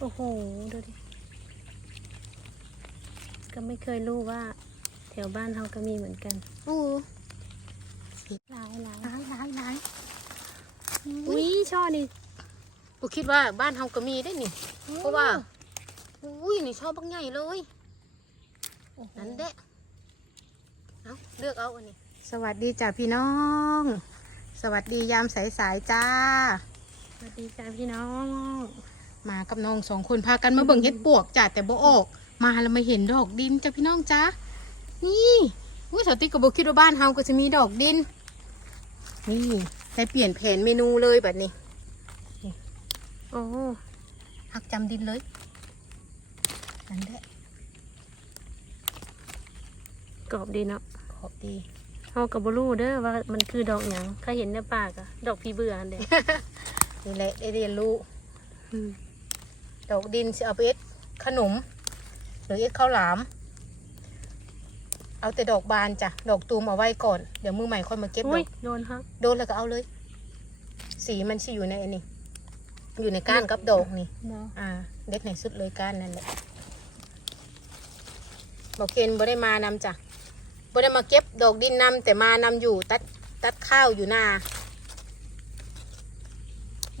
โอ้โห ดูดิ ก็ไม่เคยรู้ว่า แถวบ้านเราก็มีเหมือนกันโอ้หลายหลายหลายหลายหลายอุ้ยช่อนี่กูคิดว่าบ้านเฮาก็มีได้นี่ เพราะว่า อุ้ยนี่ชอบบักใหญ่เลยโอ้โหนั่นแหละเอาเลือกเอาอันนี้ สวัสดีจ้ะพี่น้อง สวัสดียามสายสายๆจ้า สวัสดีจ้าพี่น้อง มากับน้องสองคนพากันมาเบิ่งเฮ็ดปวกจ้ะแต่บ่ออก มาแล้วมาเห็นดอกดินจ้ะพี่น้องจ้านี่อุ้ยสาวติ๊กก็บ่คิดว่าบ้านเฮาก็จะมีดอกดิน นี่ได้เปลี่ยนแผนเมนูเลยแบบนี้โอ้หักจำดินเลยนั่นแหละกรอบดีเนาะขอบดีเรากับบรูเด้อว่ามันคือดอกหยังถ้าเห็นในปากอะดอกพีเบื่ออันเด็กนี่แหละได้เรียนรู้ ดอกดินสิเอาไปเอ็ดขนม หรือเอ็ดข้าวหลาม เอาแต่ดอกบานจ้ะ ดอกตูมเอาไว้ก่อน เดี๋ยวมือใหม่ค่อยมาเก็บดอุ้อยกโดนฮักโดนแล้วก็เอาเลย สีมันชิอยู่ในอันนี้ อยู่ในก้านกับดอกนี่ เนาะอ่า เด็ดไหนสุดเลยก้านนั่นแหละบอกเคนบ่ได้มานำจ้ะบ่ได้มาเก็บดอกดินนำแต่มานำอยู่ตัดตัดข้าวอยู่นา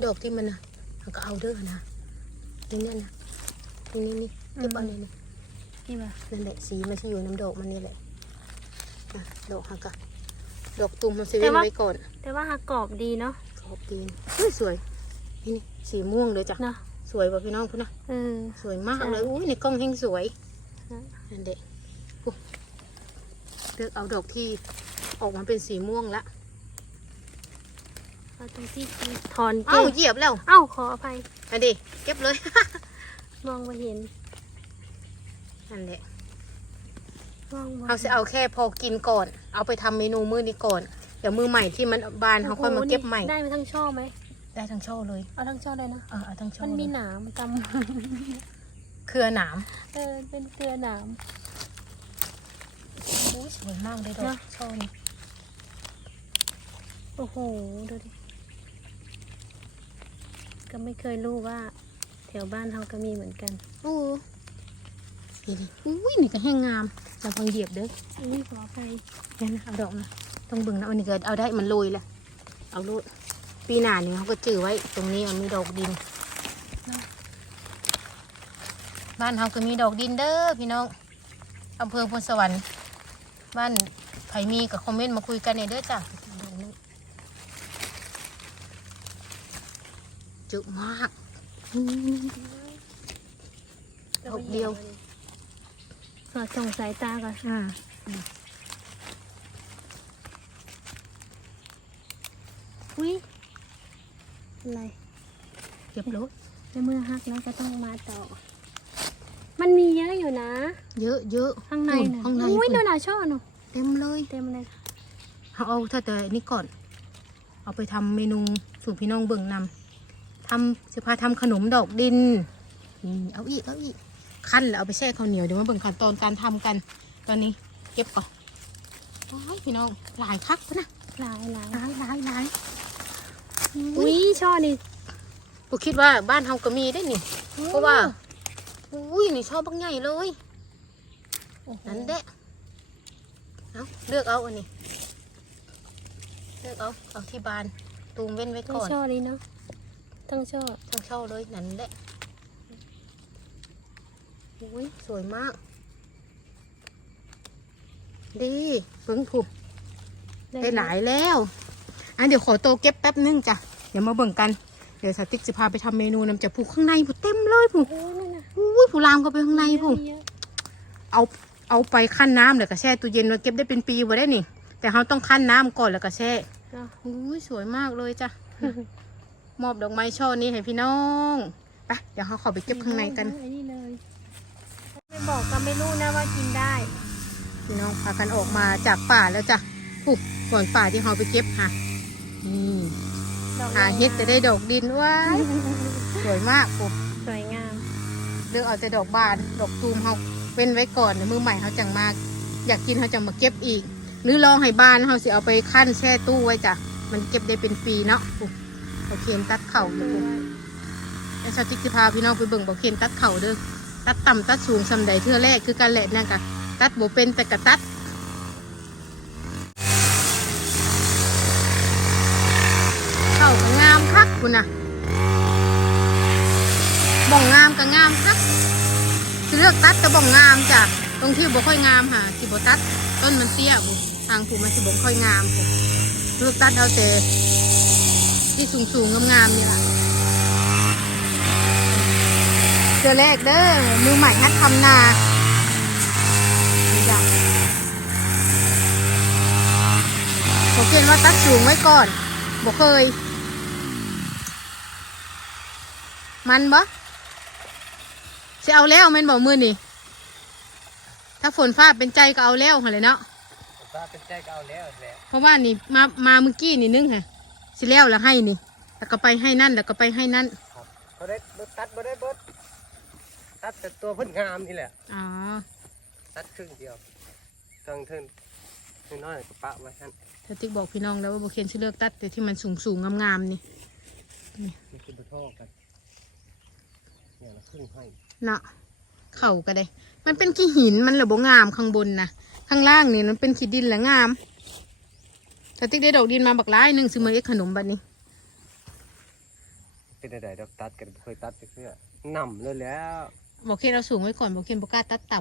ดอกที่มันนะมันก็เอาเด้อนะ นี่เนี่ยนะนี่นี่นี่เก็บเอาเนี่ยนี่พี่ว่านั่นแหละสีมันจะอยู่น้ำดอกมันนี่แหละอะดอกฮักกะดอกตุ่มมันเซเว่นไว้ก่อน แต่ว่าฮักกรอบดีเนาะขอบดีนเฮ้ยสวยนี่นี่สีม่วงเลยจ้ะเนาะสวยป่ะพี่น้องคุณนะเออสวยมากใช่เลยอุ้ยในกล้องแห้งสวยนะนั่นเด็กเลือกเอาดอกที่ออกมาเป็นสีม่วงละ เอาตรงที่ถอนเกเอ้าเหยียบแล้ว เอ้าขออภัยอันเด็เก็บเลย มองมาเห็นนั่นแหละมองบ่เราจะเอาแค่พอกินก่อน เอาไปทำเมนูมื้อนี้ก่อน เดี๋ยวมือใหม่ที่มันบานเขาค่อยมาเก็บใหม่ ได้มาทั้งช่อไหมได้ทั้งช่อเลย เอาทั้งช่อเลยนะ เออเอาทั้งช่อมันมีเลยหนามจเครือหนามำเออเป็นเครือหนาม โอ้ยสวยมากเลยดอเนอะกช่อนี้โอ้โหดูดิ ก็ไม่เคยรู้ว่า แถวบ้านเราก็มีเหมือนกันโอ้นี่ดิอุ้ยนี่ก็แห้งงามจะฟังเหยียบเด้ออุ้ยขออภัยเดี๋ยวนะเอาดอกนะต้องเบิ่งนะวันนี้เกิดเอาได้มันโรยแหละเอาโรยปีหน้านี่เขาก็จือไว้ ตรงนี้มันมีดอกดิน บ้านเขาก็มีดอกดินเด้อพี่น้องอำเภอพลสวรรค์บ้านไผมีกับคอมเมนต์มาคุยกันเนี่ยเด้อจ้ะ จุมากอืมดอกเดียว สอดส่องสายตาก่อนอ่าอุ้ยอะไรเก็บรถในเมื่อฮักแล้วก็ต้องมาต่อ มันมีเยอะอยู่นะ เยอะเยอะข้างในนู่นะข้างในอุ้ยพุ่ดูนหนาช่อหนูเต็มเลยเต็มเลยเอาเอาถ้าแต่นี่ก่อน เอาไปทำเมนูสู่พี่น้องเบิ่งนำ ทำจะพาทำขนมดอกดินนี่เอาอีกเอาอีกขั้นแล้วเอาไปแช่ข้าวเหนียวเดี๋ยวมาเบิ่งขั้นตอนการทำกัน ตอนนี้เก็บก่อนโอ้ยพี่น้องหลายคักปะนะหลายหลายหลายหลายหลายอุ้ยช่อนี่กูคิดว่าบ้านเฮาก็มีได้นี่เพราะว่าอุ้ยนี่ชอบบักใหญ่เลยโอ้โหนั่นแหละเอาเลือกเอาอันนี้เลือกเอาเอาที่บานตูมเว้นไว้ทั้งก่อนช่อนี้เนาะ ทั้งช่อทั้งเช่าเลยนั่นแหละอุ้ยสวยมาก ดีเพิ่งผูกได้หลายแล้วอะเดี๋ยวขอโตวเก็บแป๊บนึงจ้ะเดี๋ยวมาเบิ่งกันเดี๋ยวสติ๊กจะพาไปทำเมนูนำจะผูกข้างในผูกเต็มเลยผูกโอ้นั่นน่ะอุ้ยผูลามก็ไปข้างในผูกเยอะเอาเอาไปขั้นน้ำแล้วก็แช่ตู้เย็นไว้เก็บได้เป็นปีไว้ได้นี่ แต่เขาต้องขั้นน้ำก่อนแล้วก็แช่เนาะอุ้ยสวยมากเลยจ้ะ มอบดอกไม้ช่อนี้ให้พี่น้องไปเดี๋ยวเขาขอไปเก็บข้างในกัน ไอ้นี่เลยไม่บอกก็ไม่รู้นะว่ากินได้ พี่น้องพากันออกมาจากป่าแล้วจ้ะปุ๊บก่อนป่าที่เขาไปเก็บค่ะนี่ดอกหาเฮ็ดจะได้ดอกดินว้ายสวยมากปุ๊บสวยงาม เลือกเอาแต่ดอกบาน ดอกตูมเขาเว้นไว้ก่อนเดี๋ยวมือใหม่เขาจังมาอยากกินเขาจังมาเก็บอีก หรือลองให้บานเขาสิเอาไปขั้นแช่ตู้ไว้จ้ะมันเก็บได้เป็นปีเนาะปุ๊บ โอเคตัดเข่าอยู่ปุ๊บแล้วชาวติ๊กสิพาพี่น้องไปเบิ่งบ่เคนตัดเข่าเด้อ ตัดต่ำตัดสูงสำใดเทื่อแรกคือการแหละนั่นกะตัดโบเป็นแต่กะตัดเข่าก็งามคักคุณนะบ่องงามก็งามคักสิเลือกตัดแต่บ่องงามจ้ะตรงที่บ่ค่อยงามค่ะสิบ่ตัด ต้นมันเตี้ยบุทางผูมันสิบ่ค่อยงามบุเลือกตัดเอาแต่ ที่สูงสูงๆงามๆนี่ล่ะเจอแรกเด้อมือใหม่ฮัดทำนานี่จ้ะผมเกณฑ์ว่าตัดสูงไว้ก่อนบ่เคย มันบ่สิเอาแล้วแม่นบ่มือนี่ถ้าฝนฟ้าเป็นใจก็เอาแล้วหั่นเลยเนาะป้าเป็นใจก็เอาแล้วแหละเพราะว่านี่มามาเมื่อกี้นี่นึงค่ะ สิแล้วแล้วให้นี่ แล้วก็ไปให้นั่นแล้วก็ไปให้นั่นครับบ่ได้บ่ตัดบ่ได้เบิดตัดแต่ตัวเพิ่นงามนี่แหละ อ๋อ ตัดครึ่งเดียวตั้งเทินน้อยๆก็ปะไว้ท่านเธอติ๊กบอกพี่น้องแล้วว่าโบเคนสิเลือกตัดแต่ที่มันสูงสูงๆงามๆนี่นี่คือบ่ทอกันเนี่ยละครึ่งให้เนาะเข่าก็ได้ มันเป็นขี้หินมันเหลือบงามข้างบนนะข้างล่างนี่มันเป็นขี้ดินแหละงาม เธอติ๊กได้ดอกดินมาบักร้ายหนึ่งซื้อมาเอ็กขนมบัดนี้ เป็นได้ดอกตัดกันบ่เคยตัดจักเทื่อนํเลยแล้วบอกเคนเอาสูงไว้ก่อนบอกเคนบอกกล้าตัดต่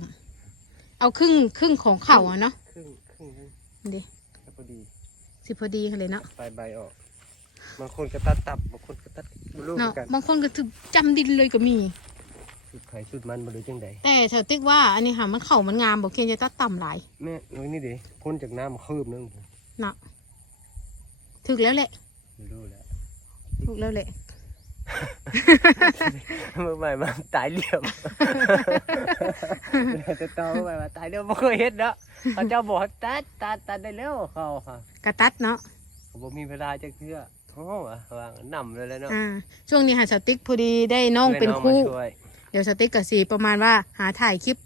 ำเอาครึ่งครึ่งของเข่าอะเนาะครึ่งครึ่งนึงนี่ดิก็พอดีสิพอดีกันเลยเนาะปลายใบออกบางคนก็ตัดตับบางคนก็ตัดบ่รู้เหมืเนาะอนกันบางคนก็ถึกจำดินเลยก็มีสุดไข่สุดมันบ่รู้จังไดแต่เธอติ๊กว่าอันนี้ค่ะมันเข่ามันงามบอกเคนจะตัดต่ำหลายแม่น้อยนี่ดิพ้นจากน้ำมาคืบนึงเนาะ ถึกแล้วแหละไม่รู้แล้วถูกแล้วแหละ มือใหม่มาตายเหลี่ยมจะโตไปมาตายเหลี่ยมไม่เคยเห็นเนาะเขาเจ้าบอกให้ตัดตัดตัดได้แล้วเขาค่ะกระตัดเนาะเขาบอกมีเวลาจะเชื่อโอ้วะวางนำเลยแล้วเนาะอ่าช่วงนี้หาสติ๊กพอดีได้น้องเป็นคู่ให้องมาช่วย เดี๋ยวสติ๊กกับสีประมาณว่าหาถ่ายคลิป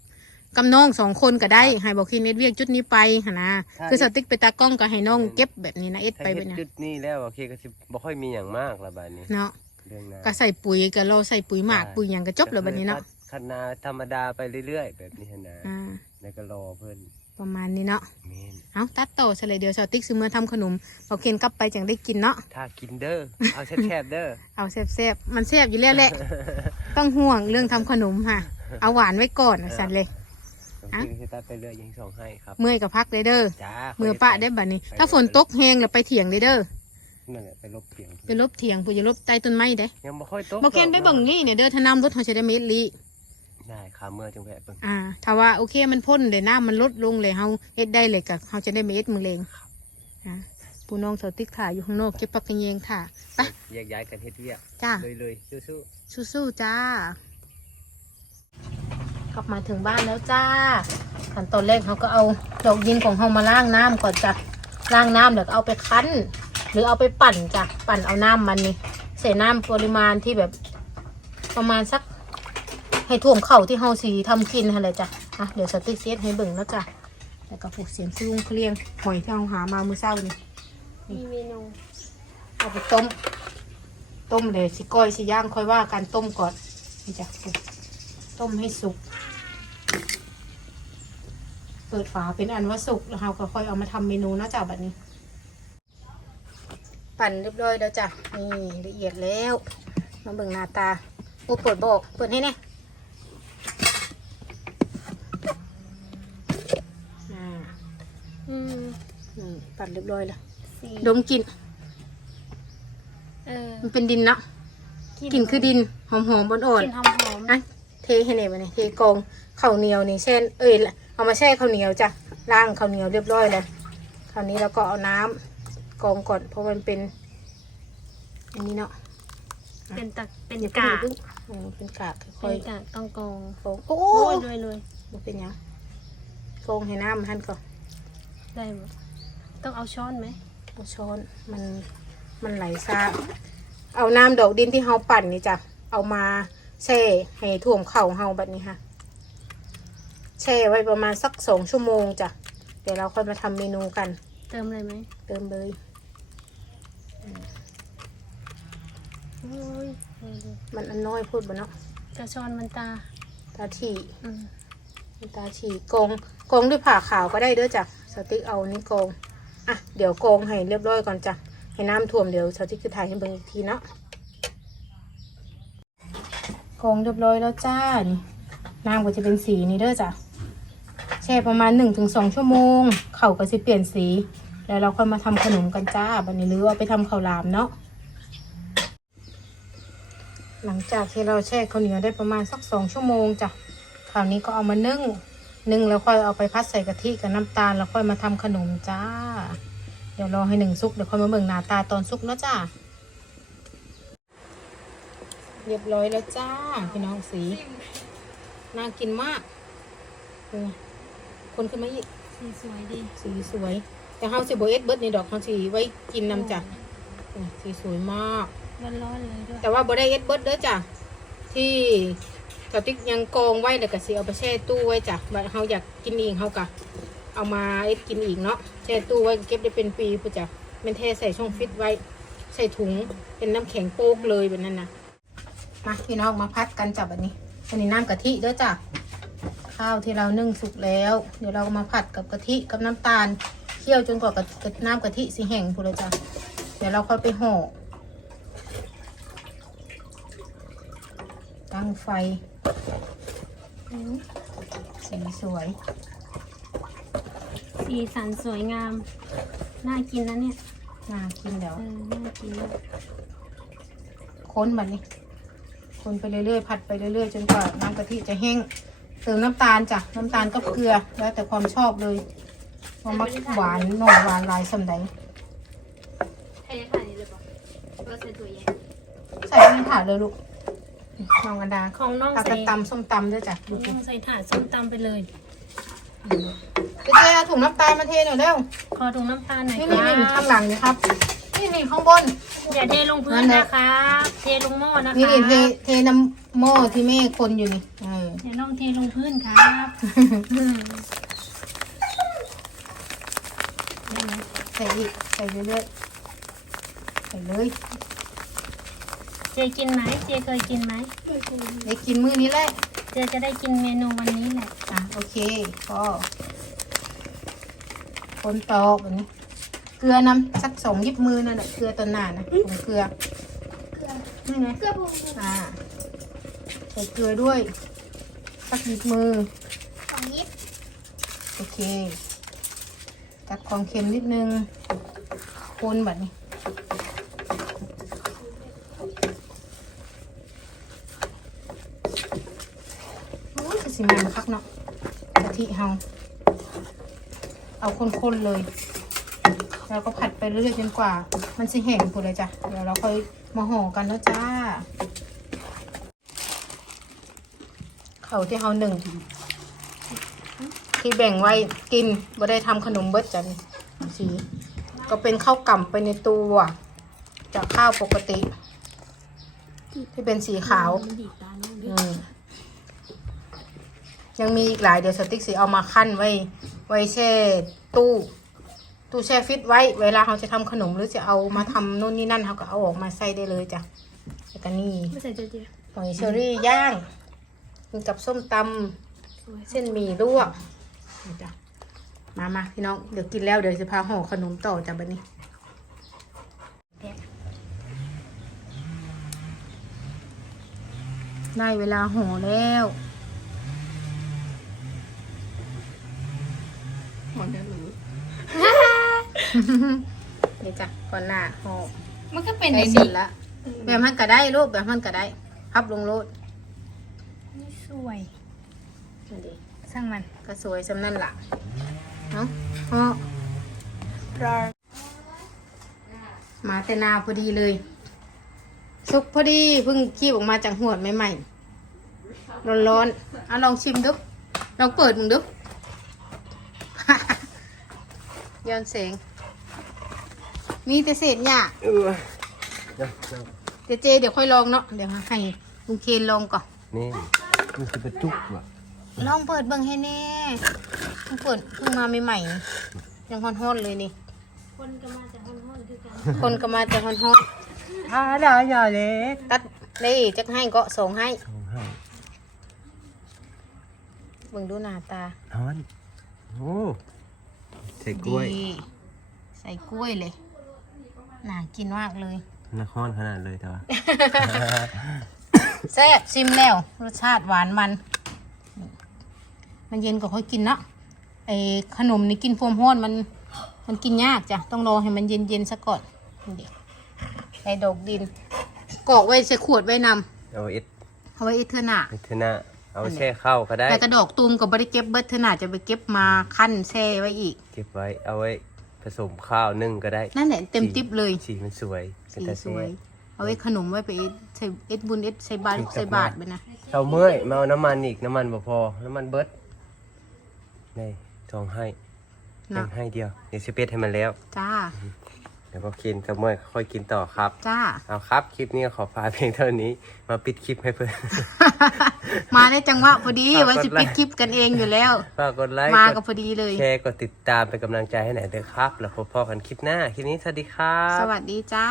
กับน้องสองคนก็ได้ให้บอกคีเน็ตเวียกจุดนี้ไปหนนะคือสติ๊กไปตากล้องก็ให้น้องเก็บแบบนี้นะเอ็ดถ้าไปเฮ็เป็นดนะจุดนี้แล้วโอเคก็สิบ่ค่อยมีอย่างมากละบาดนี้เนาะเรื่องน้ำก็ใส่ปุ๋ยก็เราใส่ปุ๋ยหมากปุ๋ยหยังก็จบแล้วแบบนี้เนาะคันนาธรรมดาไปเรื่อยๆ แบบนี้นะอ่าแล้วก็รอเพิ่นประมาณนี้เนาะเมนเอาตัดต่อเฉลยเดี๋ยวสติ๊กซื้อมาทำขนมบอกเคนกลับไปจังได้กินเนาะถ้ากินเด้อเอาแคบๆเด้อเอาแซ่บๆมันแซ่บอยู่แล้วแหละ ต้องห่วงเรื่องทำขนมค่ะ เอาหวานไว้ก่อนนะสันเลย บางทีก็สิตัดไปเรื่อยยังส่งให้ครับเมื่อยกับพักเลยเด้อจ้าเมื่อปะได้บัดนี้ ถ้าฝนตกแห้งแล้วไปเถียงเลยเด้อนั่นแหละไปลบเสียงไปลบเถียงผู้จะลบใต้ต้นไม้เด้ยังบ่ค่อยตกบอกเคนไปเบิ่งนี่เนี่ยเด้อถ้าน้ำลดเขาจะได้เม็ดลีได้ขาเมื่อจังแหวะเบิ่งอ่า ถ้าว่าโอเคมันพ่นเลยน้ำมันลดลงเลยเฮาเอ็ดได้เลยกะเฮาจะได้เม็ดมือเลงอ่าปูน้องสาวติ๊กถ่ายอยู่ข้างนอกเก็บปักกระเยงถ่าไปแยกย้ายกันเฮ็ดเวียกจ้าเลยเลยๆสู้สู้ๆจ้า กลับมาถึงบ้านแล้วจ้าขั้นตอนแรกเขาก็เอาดอกยินของเขามาล้างน้ำก่อนจ้ะล้างน้ำแล้วก็เอาไปคั้น หรือเอาไปปั่นจ้ะปั่นเอาน้ำมันนี่ใส่น้ำปริมาณที่แบบประมาณสัก ให้ท่วมเข่าที่เฮาสีทำกินอะไรจ้ะอะเดี๋ยวสติ๊กเซตให้เบิ่งแล้วจ้ะแล้วก็ผูกเสียงซิลุงเคลียงหอยที่เราหามามือเศร้านี่มีเมนูเอาไปต้ม ต้มเลยสิก้อยสิย่างค่อยว่ากันต้มก่อนนี่จ้ะต้มให้สุก เปิดฝาเป็นอันว่าสุกแล้วเราก็ค่อยเอามาทำเมนูเนาะจ้ะบัดนี้ ปั่นเรียบร้อยแล้วจ้ะนี่ละเอียดแล้วมาเบิ่งหน้าตาโอ้เปิดบอกเปิดให้แน่อ่าอืมนี่ปั่นเรียบร้อยแล้วสีดมกลิ่นเออมันเป็นดินเนาะกลิ่นคือดินหอมๆบนอ่อนกลิ่นหอมหอมๆอะเทให้เนี่ยมาเนี่ยเทกองข้าวเหนียวนี่เช่น เอ้ย เอามาแช่ข้าวเหนียวจ้ะล้างข้าวเหนียวเรียบร้อยแล้วคราวนี้เราก็เอาน้ำกองก่อนเพราะมันเป็นอันนี้เนาะเป็นตักเป็นอย่กากเพิ่งเออเป็นกากค่เป็อยนกากต้องกองๆกองโอ้โอ้ยเลยเลยบ่เป็นหยังกองให้น้ำมันก่อนได้หมดต้องเอาช้อนไหมเอาช้อนมันมันไหลซาเอาน้ำดอกดินที่เฮาปั่นนี่จ้ะเอามาแช่ให้ท่วมเข่าเฮาแบบนี้ค่ะ แช่ไว้ประมาณสักสองชั่วโมงจ้ะเดี๋ยวเราค่อยมาทำเมนูกัน เติมเลยไหมเติมเลยโอ้ยเออมันอันน้อยพูดบ่เนาะกระชอนมันตาตาถี่อืมตาฉีกกองกองด้วยผ่าขาวก็ได้เด้อจ้ะสติ๊กเอานี่กองอะเดี๋ยวกองให้เรียบร้อยก่อนจ้ะให้น้ำท่วมเดี๋ยวสติ๊กจะถ่ายให้เบิ่งอีกทีเนาะกองเรียบร้อยแล้วจ้านี่น้ำก็จะเป็นสีนี้เด้อจ้ะ แช่ประมาณหนึ่งถึงสองชั่วโมง เข่าก็จะเปลี่ยนสี แล้วเราค่อยมาทำขนมกันจ้าบันนี้หรือว่าไปทำข้าวหลามเนาะหลังจากที่เราแช่ข้าวเหนียวได้ประมาณสักสองชั่วโมงจ้ะคราวนี้ก็เอามานึ่งนึ่งแล้วค่อยเอาไปพัดใส่กะทิกับน้ำตาลแล้วค่อยมาทำขนมจ้า เดี๋ยวรอให้หนึ่งซุกเดี๋ยวค่อยมาเบิ่งหน้าตาตอนซุกเนาะจ้าเรียบร้อยแล้วจ้าพี่น้องสีน่ากินมากเป็นไง คนขึ้นมาอีกสีสวยดีสีสวย แต่เฮาสิบเอ็ดเบิดนี่ดอกเฮาสีไว้กินน้ำจ้ะอืมสีสวยมากร้อนๆเลยด้วยแต่ว่าบ่ได้เอ็ดเบิดเด้อจ้ะที่กระติกยังกองไว้แล้วก็สิเอาไปแช่ตู้ไว้จ้ะว่าเฮาอยากกินเองเฮาก็เอามาเอ็ดกินอีกเนาะแช่ตู้ไว้เก็บได้เป็นปีพุ่นจ้ะแม่นแท้ใส่ช่องฟิตไว้ ใส่ถุงเป็นน้ำแข็งโป๊กเลยแบบนั้นนะมาพี่น้องมาพัดกันจับอันนี้อันนี้น้ำกะทิเด้อจ้ะ ข้าวที่เรานึ่งสุกแล้ว เดี๋ยวเรามาผัดกับกะทิกับน้ำตาลเคี่ยวจนกว่ากะกะน้ำกะทิสิแห้งพุ่นเลยจ้ะเดี๋ยวเราค่อยไปห่อตั้งไฟอืมสีสวย สีสันสวยงาม น่ากินนะเนี่ยน่ากินเดี๋ยวเออน่ากินมากค้นแบบนี้คนไปเรื่อยๆผัดไปเรื่อยๆ จนกว่าน้ำกะทิจะแห้ง เติมน้ำตาลจ้ะน้ำตาลกับเกลือแล้วแต่ความชอบเลยว่ามักหวานหน่อยหวานหลายสำใดใครจะถ่ายนี่เลยปะก็ใส่ตัวแยกใส่ในถาดเลยลูกน้องอันดาของน้องเอาใส่กระตำส้มตำด้วยจ้ะขดูองสิน้องใส่ถาดส้มตำไปเลยเจ๊เอาถุงน้ำตาลมาเทหน่อยเร็วขอถุงน้ำตาลหน่อยนี่คนี่รันี่ข้างบหลังนี่ครับ นี่นี่ข้างบน อย่าเทลงพื้นนั่นแหละนะครับเทลงหม้อนะคะนี่นี่เทเทน้ำหม้อที่แม่คนอยู่นี่เอออย่าน้องเทลงพื้นครับอืมใส่อีกใส่เรื่อยๆใส่เลยเจกินไหมเจเคยกินไหมได้กินมื้อนี้แหละเจจะได้กินเมนูวันนี้แหละอะโอเคพอคนตอกแบบนี้ เกลือน้ำสักสองหยิบมือนั่นแหละเกลือตอนหน้านะผงเกลือนี่ไงเกลือปูอ่าใส่เกลือด้วย สักหยิบมือสองยิบโอเคตัดความเค็มนิดนึงคนแบบนี้โอ้ยจะสิมันคักเนาะกะทิเฮาเอาคนๆเลย แล้วก็ผัดไปเรื่อยๆจนกว่า มันสิแห้งพูดเลยจ้ะ เดี๋ยวเราค่อยมาห่อกันแล้วจ้า เขาที่เฮาหนึ่งที่แบ่งไว้กินบ่ได้ทำขนมเบิดจันสีก็เป็นข้าวกล่ำไปในตัวจากข้าวปกติ ที่เป็นสีขาวยังมีอีกหลายเดี๋ยวสติ๊กสีเอามาขั้นไว้ ไว้แช่ตู้ ตู้แช่ฟิตไว้ เวลาเขาจะทำขนมหรือจะเอามาทำนู่นนี่นั่นเขาก็เอาออกมาใส่ได้เลยจ้ะแล้วก็นี่ไม่ใส่เจเจหอยเชอรี่ย่างกินกับส้มตำเส้นหมี่ลวกนี่จ้ะมามาพี่น้องเดี๋ยวกินแล้วเดี๋ยวจะพาห่อขนมต่อจ้ะบันนี้ได้เวลาห่อแล้วหมดแล้วหรือเดี๋ย วจ้ะก่อนหน้าห่อมันก็เป็นได้ในเสร็นี้จละแบบมันก็ได้ลูกแบบมันก็ได้พับลงโลดสวยนี่ดิสร้างมันก็สวยสำนั่นละเนาะห่อรอมาแต่นาพอดีเลยสุกพอดีเพิ่งคีบออกมาจากหวดใหม่ๆร้อนๆเอาลองชิมดูลองเปิดมึงดู ย้อนเสียง มีแต่เศษหญ้าเออเดี๋ยวเดี๋ยวเจเจเดี๋ยวค่อยลองเนาะเดี๋ยวให้ลุงเคนลองก่อนนี่มันจะเป็นจุกว่ะลองเปิดเบิ่งให้แน่เพิ่งเปิดเพิ่งมาใหม่ๆยังฮ้อนๆเลยนี่ คนก็มาจากห้องห้องคือกันคนก็มาแต่ฮ้อนอ่าอย่าอย่าเลยๆตัดนี่จักให้ก็ส่งให้ส่งให้เบิ่งดูหน้าตานอนโอ้ใส่กล้วยดีใส่กล้วยเลย น่ากินมากเลยนครขนาดเลยแต่ว่า แซ่บชิมแล้วรสชาติหวานมัน มันเย็นก็ค่อยกินเนาะไอ้ขนมนี่กินโฟมห้อนมัน มันกินยากจ้ะต้องรอให้มันเย็นเย็นๆซะก่อนนี่ดิใส่ดอกดินกรอกไว้ใส่ขวดไว้นำเอาเอ็ดเอาไว้อีเทอร์น่ะเทน่าเอาแช่เข้าก็ได้แต่กระดอกตูมกับบริเก็บเบิร์เทอร์น่ะจะไปเก็บมาขั้นแช่ไว้อีก เก็บไว้เอาไว้ ผสมข้าวนึ่งก็ได้นั่นแหละเต็มติ๊บเลย สีมันสวยเป็นสีตาสเซ่วย เอาไว้ขนมไว้ไปเอ็ดใส่เอ็ดบุญเอ็ดใส่บาตรใส่บาทไปนะเราเมื่อยมาเอาน้ำมันอีกน้ำมันบ่พอ น้ำมันเบิดนี่ทองให้ยัเนาะงให้เดียวเดี๋ยวสเปซให้มันแล้ว จ้าเดี๋ยวพอกินจะเมื่อยค่อยกินต่อครับ จ้า เอาครับ คลิปนี้ขอพาเพียงเท่านี้ มาปิดคลิปให้เพื่อน มาได้จังหวะพอดีฝากกดไว้สิไลค์ปิดคลิปกันเองอยู่แล้ว ฝากกดไลค์มากก็ดพอดีเลย แชร์กดติดตามเป็นกำลังใจให้หน่อยเด้อครับ แล้วพบกันคลิปหน้า คลิปนี้สวัสดีครับ สวัสดีจ้า